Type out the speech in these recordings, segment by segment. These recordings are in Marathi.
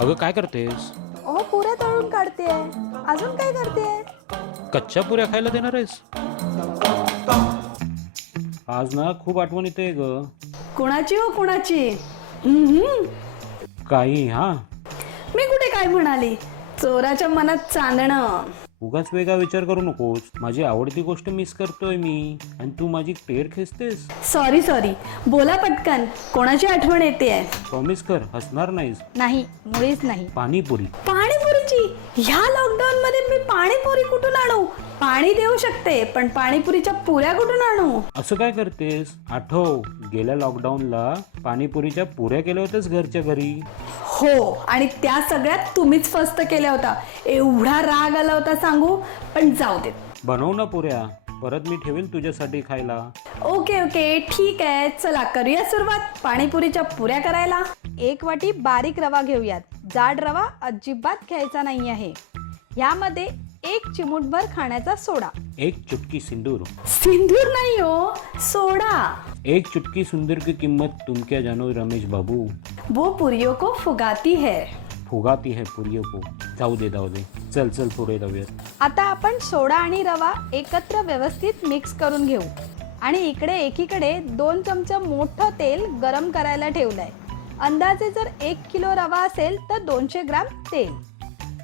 अगं काय करतेस? ओ पुऱ्या तळून काढतेय. अजून काय करतेय? कच्च्या पुऱ्या खायला देणार आहेस? आज ना खूप आठवण येते ग. कुणाची हो कुणाची? हम्म. काही हा. मी कुठे काय म्हणाली? चोराच्या मनात चांदणं. उगाच वेगळा विचार करू नकोस. माझी आवडती गोष्ट मिस करतोय मी आणि तू माझी टेर खेचतेस. सॉरी बोला पटकन. कोणाची आठवण येते? प्रॉमिस कर, हसणार नाहीस. नाही, मुळीच नाही. पाणीपुरी. पाणीपुरीची? ह्या लॉकडाऊन मध्ये मी पाणीपुरी कुठून आणू? पाणी देऊ शकते, पण पाणीपुरीच्या पुऱ्या कुठून आणू? असं काय करतेस? आठव, गेल्या लॉकडाऊनला पाणीपुरीच्या पुऱ्या केल्या होत्यास घरच्या घरी. हो, आणि त्या सगळ्यात तुम्हीच फस्त केल्या होता. एवढा राग आला होता सांगू, पण जाऊ दे. बनव ना पुऱ्या, परत मी ठेवेन तुझ्यासाठी खायला. ओके ठीक आहे. चला करूया सुरुवात पाणीपुरीच्या पुऱ्या करायला. 1 वाटी बारीक रवा घेऊयात. जाड रवा अजिबात घ्यायचा नाही आहे. यामध्ये 1 चिमूटभर खाण्याचा सोडा. 1 चुटकी सिंदूर. सिंदूर नाही हो, सोडा. 1 चुटकी सिंदूर की कीमत तुम क्या जानो रमेश बाबू. वो पुरियों को फुगाती है. फुगाती है पुरियों को. जाऊ दे. चल पुढे जाऊयात. आता आपण सोडा आणि रवा एकत्र व्यवस्थित मिक्स करून घेऊ. आणि इकडे एकीकडे 2 चमचे मोठं तेल गरम करायला ठेवलंय. अंदाजे जर 1 किलो रवा असेल तर 200 ग्राम तेल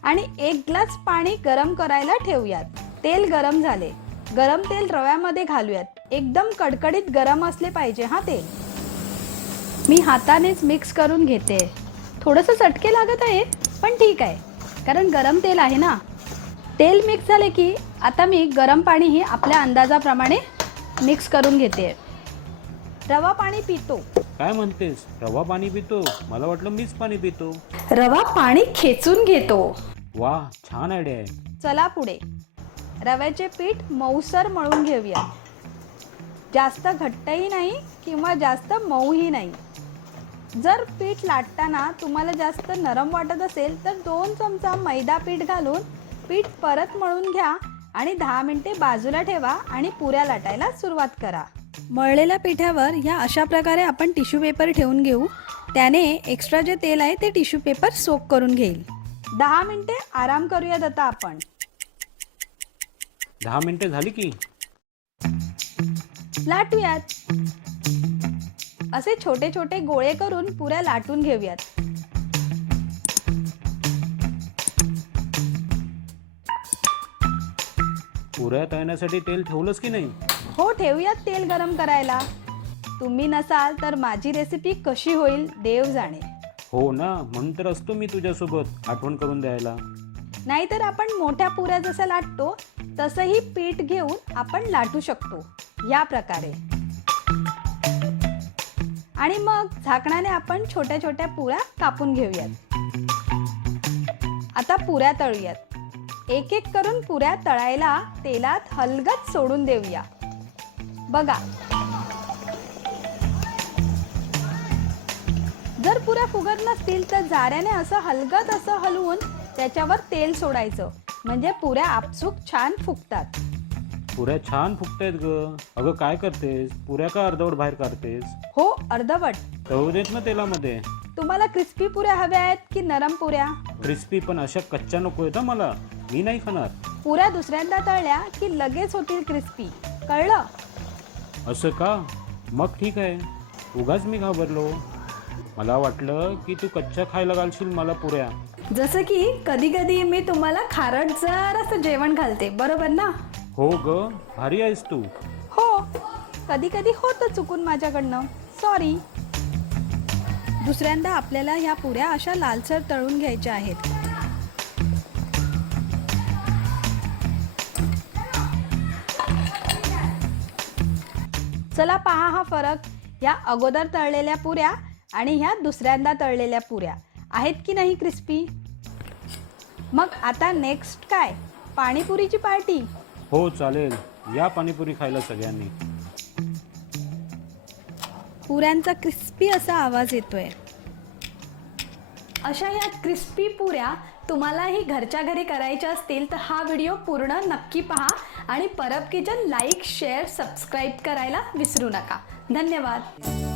आणि 1 ग्लास पाणी गरम करायला ठेवूयात. तेल गरम झाले. गरम तेल रव्यामध्ये घालूयात. एकदम कडकडीत गरम असले पाहिजे हा तेल. मी हातानेच मिक्स करून घेते. थोडंसं चटके लागत आहे, पण ठीक आहे, कारण गरम तेल आहे ना. तेल मिक्स झाले की आता मी गरम पाणीही आपल्या अंदाजाप्रमाणे मिक्स करून घेते. रवा पाणी पितो. काय म्हणतेस? रवा पाणी पितो? मला वाटलं मीच पाणी पितो. रवा पाणी खेचून घेतो. वा, छान आयडिया आहे. चला पुढे. रव्याचे पीठ मऊसर मळून घेऊया. जास्त घट्टही नाही किंवा जास्त मऊही नाही. जर पीठ लाटताना तुम्हाला जास्त नरम वाटत असेल तर 2 चमचा मैदा पीठ घालून पीठ परत मळून घ्या आणि 10 मिनिटे बाजूला ठेवा आणि पुऱ्या लाटायला सुरुवात करा. मळलेल्या पिठावर ह्या अशा प्रकारे आपण टिश्यू पेपर ठेवून घेऊ. त्याने एक्स्ट्रा जे तेल आहे ते टिश्यू पेपर सोक करून घेईल. 10 मिनिटे आराम करूयात आता आपण. 10 मिनिटे झाली की लाटूयात. असे छोटे छोटे गोळे करून पुऱ्या लाटून घेऊयात. पुऱ्या तळण्यासाठी तेल ठेवलंस की नाही? हो, ठेवूयात तेल गरम करायला. तुम्ही नसाल तर माझी रेसिपी कशी होईल देव जाणे. हो ना, म्हणून तर असतो मी तुझ्यासोबत आठवण करून द्यायला. नाहीतर आपण मोठ्या पुऱ्या जसं लाटतो तसंही पीठ घेऊन आपण लाटू शकतो या प्रकारे. आणि मग झाकणाने आपण छोट्या छोट्या पुऱ्या कापून घेऊयात. आता पुऱ्या तळूयात. एक एक करून पुऱ्या तळायला तेलात हलगत सोडून देऊया. बघा, जर पुऱ्या फुगत नसतील तर जाऱ्याने असं हलगत असं हलवून त्याच्यावर तेल सोडायचं, म्हणजे पुऱ्या आपसूक छान फुगतात. पुऱ्या छान फुगतायत ग. अगं काय करतेस? पुऱ्या का अर्धवट बाहेर काढतेस? हो, अर्धवट. तळू देत ना तेलामध्ये. तुम्हाला क्रिस्पी पुऱ्या हव्या आहेत की नरम पुऱ्या? क्रिस्पी, पण अशा कच्च्या नको आहेत मला. मी नाही खाणार. पुऱ्या दुसऱ्यांदा तळल्या की लगेच होतील क्रिस्पी, कळलं? असं का? मग ठीक आहे. उगाच मी घाबरलो. मला वाटलं की तू कच्च्या खायला घालशील मला पुऱ्या. जसं की कधी कधी मी तुम्हाला खारट जरासं जेवण घालते, बरोबर ना? हो ग, भारी आहेस तू. हो, कधी कधी होतं चुकून माझ्याकडनं, सॉरी. दुसऱ्यांदा आपल्याला ह्या पुऱ्या अशा लालसर तळून घ्यायच्या आहेत. चला पहा हा फरक. ह्या अगोदर तळलेल्या पुऱ्या आणि ह्या दुसऱ्यांदा तळलेल्या पुऱ्या आहेत की नाही क्रिस्पी? मग आता नेक्स्ट काय? पाणीपुरीची पार्टी. हो चालेल, या पाणीपुरी खायला सगळ्यांनी. पुऱ्यांचा क्रिस्पी असा आवाज येतोय. अशा या क्रिस्पी पुऱ्या तुम्हालाही घरच्या घरी करायच्या असतील तर हा व्हिडिओ पूर्ण नक्की पहा आणि Parab kitchen like, share, subscribe करायला विसरू नका. धन्यवाद.